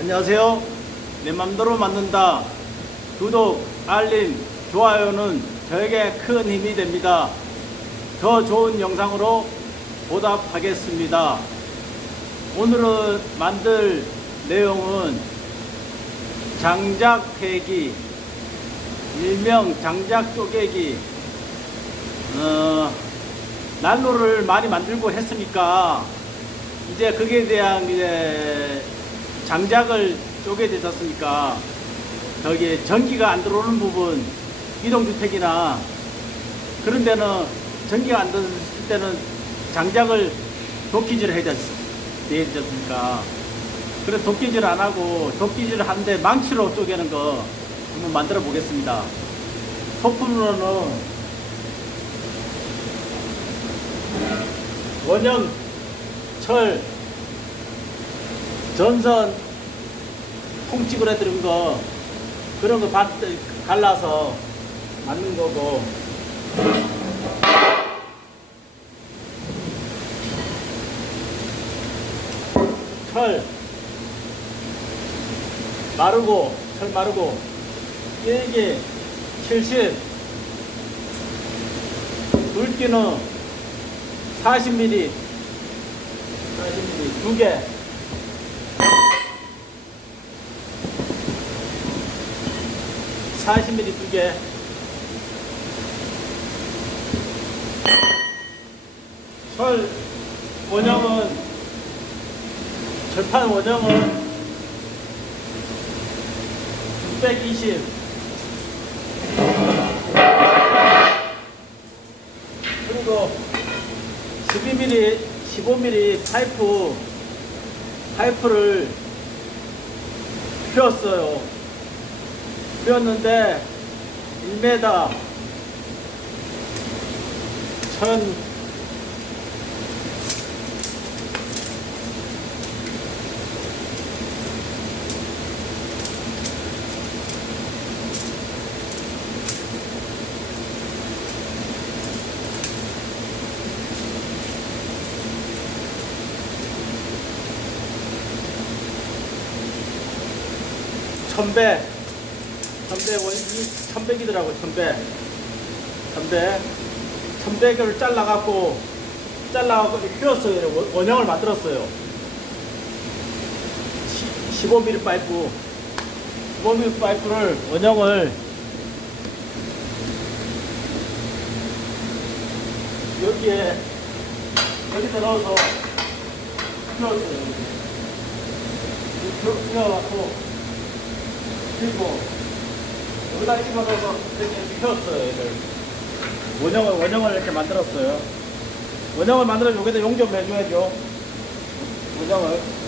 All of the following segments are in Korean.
안녕하세요. 내 맘대로 만든다. 구독, 알림, 좋아요는 저에게 큰 힘이 됩니다. 더 좋은 영상으로 보답하겠습니다. 오늘은 만들 내용은 장작패기, 일명 장작 쪼개기. 난로를 많이 만들고 했으니까 이제 거기에 대한 이제 장작을 쪼개야 되셨으니까 저기 전기가 안 들어오는 부분, 이동주택이나 그런 데는 전기가 안 들어올 때는 장작을 도끼질을 해야 되셨으니까, 그래서 도끼질 안 하고 도끼질을 하는데 망치로 쪼개는 거 한번 만들어 보겠습니다. 소품으로는 원형, 철, 전선 통찌그러 들은 거, 그런 거 갈라서 만든 거고, 철 마르고 이게 70, 굵기는 40mm 두 개, 두 개, 철 원형은, 철판 원형은 620, 그리고 12mm, 15mm 파이프를 휘었어요. 휘었는데 1m 1000, 천백이더라고. 천백을 잘라갖고 휘었어요. 원형을 만들었어요. 15mm 파이프를 원형을 여기다 넣어서 휘었어요. 휘어갖고, 그리고 여기다 집어넣어서 이렇게 휘었어요. 얘를 원형을 이렇게 만들었어요. 원형을 만들어서 여기다 용접 해줘야죠. 원형을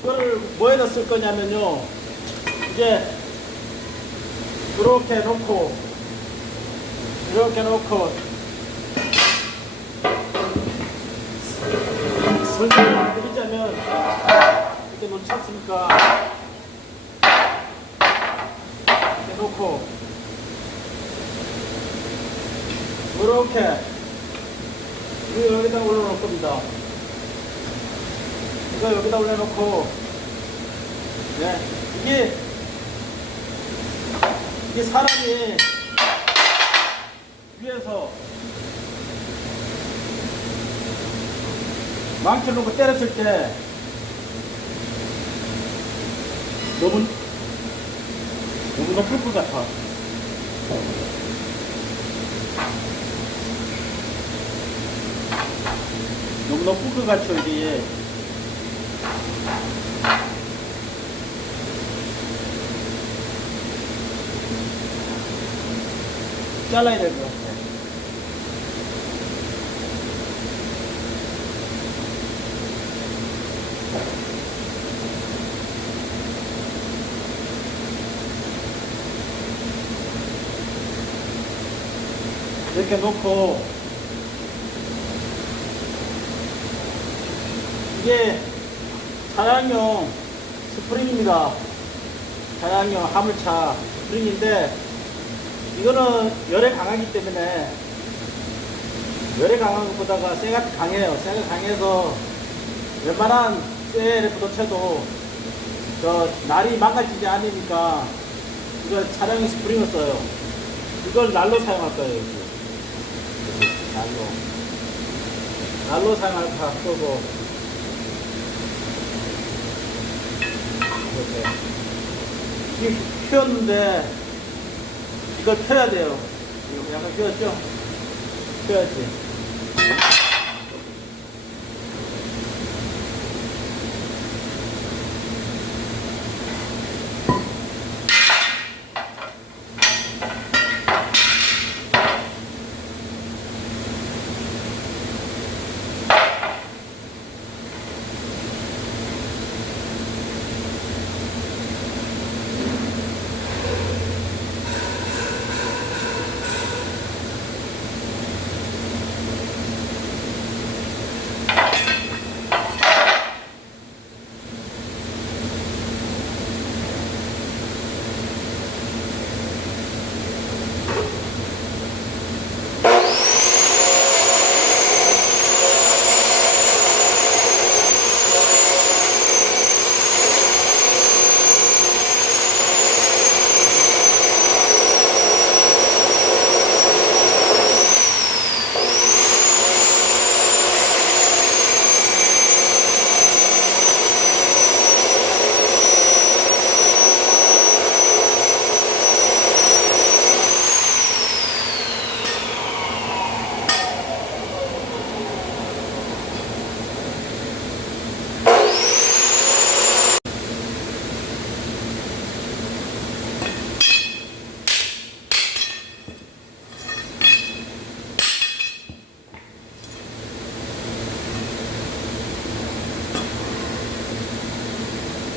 이거를 뭐에다 쓸 거냐면요, 이제 이렇게 놓고 설명을 드리자면, 이렇게 놓지 않습니까? 이렇게 놓고 이렇게 이거 여기다 올려놓을 겁니다. 이거 여기다 올려놓고, 네, 이게 사람이 위에서 망치를 놓고 때렸을 때 너무 높을 것 같아. 너무 높을 것 같죠, 이게. 잘라야 될 것 같아. 이렇게 놓고, 이게 차량용 스프링입니다. 차량용 화물차 스프링인데, 이거는 열에 강하기 때문에, 열에 강한 것보다가 쇠가 강해요. 쇠가 강해서 웬만한 쇠를 부딪혀도 날이 망가지지 않으니까 이거 차량용 스프링을 써요. 이걸 날로 사용할 거예요. 여기. 날로 사용할 거고, 이렇게. 이게 휘었는데, 이걸 펴야 돼요. 이거 약간 휘었죠? 펴야지.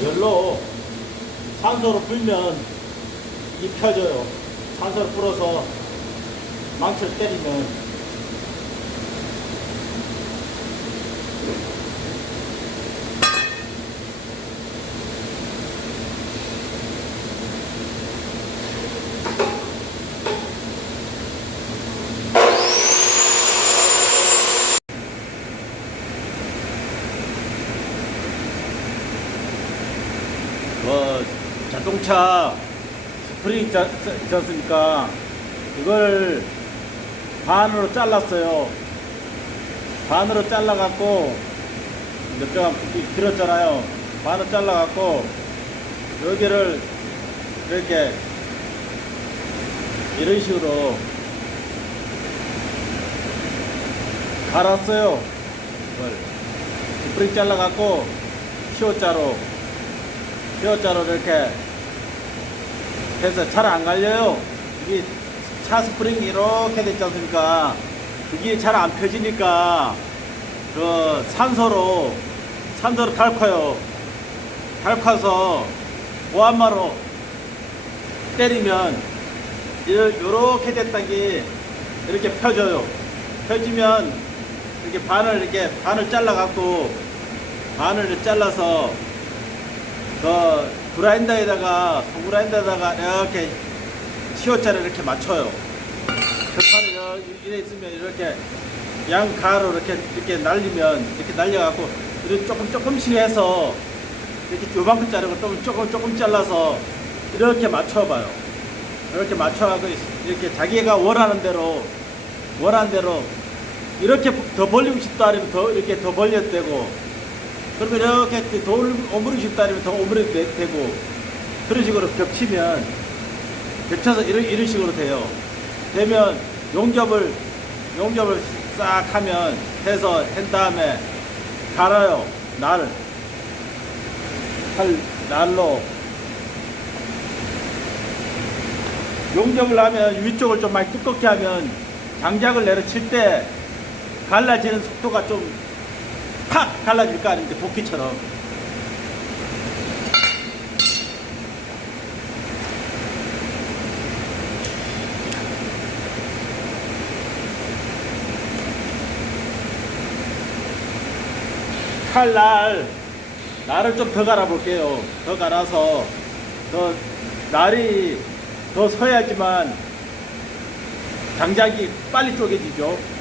열로 산소로 불면 이 펴져요. 산소로 불어서 망치를 때리면 자동차 스프링 있지 않습니까? 이걸 반으로 잘랐어요. 반으로 잘라갖고, 몇장 길었잖아요. 반으로 잘라갖고, 여기를 이렇게, 이런 식으로 갈았어요. 이걸. 스프링 잘라갖고, 시옷자로 이렇게 해서 잘 안 갈려요. 이게 차 스프링이 이렇게 됐지 않습니까? 그게 잘 안 펴지니까 산소로 닳아요. 닳아서 보안마로 때리면 이렇게 됐던 게 이렇게 펴져요. 펴지면 이렇게 반을 잘라갖고 반을 잘라서 그라인더에다가 이렇게 시옷자를 이렇게 맞춰요. 철판을 이래 있으면 이렇게 양가로 이렇게 날리면 이렇게 날려갖고 이렇게 조금씩 해서 이렇게 요만큼 자르고 조금 잘라서 이렇게 맞춰봐요. 이렇게 맞춰갖고 이렇게 자기가 원하는 대로 이렇게 더 벌리고 싶다 하면 더 이렇게 더 벌려도 되고, 그러면 이렇게 더 오므리고 싶다 하면 더 오므려도 되고, 그런 식으로 겹쳐서 이런 식으로 돼요. 되면 용접을 싹 해서 한 다음에 갈아요. 날로 용접을 하면 위쪽을 좀 많이 두껍게 하면 장작을 내려칠 때 갈라지는 속도가 좀 팍 갈라질 거 아닙니까? 도끼처럼. 날을 좀 더 갈아 볼게요. 더 갈아서 날이 더 서야지만 장작이 빨리 쪼개지죠.